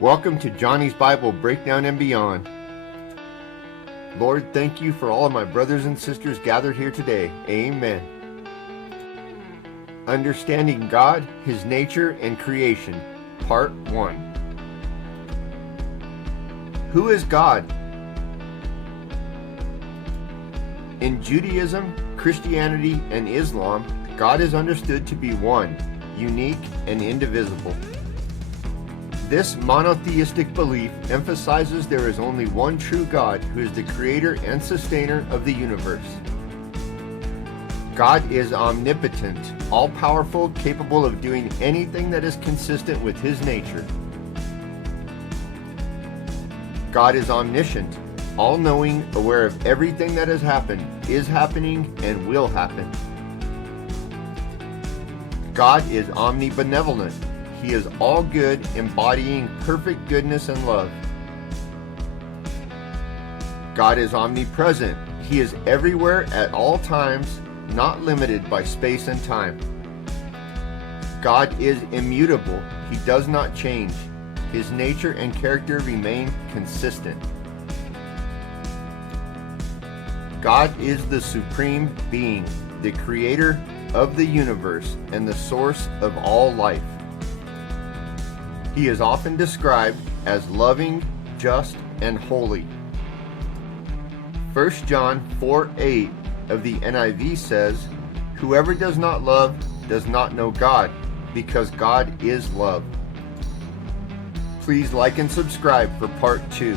Welcome to Johnny's Bible Breakdown and Beyond. Lord, thank you for all of my brothers and sisters gathered here today. Amen. Understanding God, His nature, and creation, Part 1. Who is God? In Judaism, Christianity, and Islam, God is understood to be one, unique, and indivisible. This monotheistic belief emphasizes there is only one true God who is the creator and sustainer of the universe. God is omnipotent, all-powerful, capable of doing anything that is consistent with His nature. God is omniscient, all-knowing, aware of everything that has happened, is happening, and will happen. God is omnibenevolent. He is all good, embodying perfect goodness and love. God is omnipresent. He is everywhere at all times, not limited by space and time. God is immutable. He does not change. His nature and character remain consistent. God is the supreme being, the creator of the universe, and the source of all life. He is often described as loving, just, and holy. 1 John 4:8 of the NIV says, "Whoever does not love does not know God, because God is love." Please like and subscribe for part 2.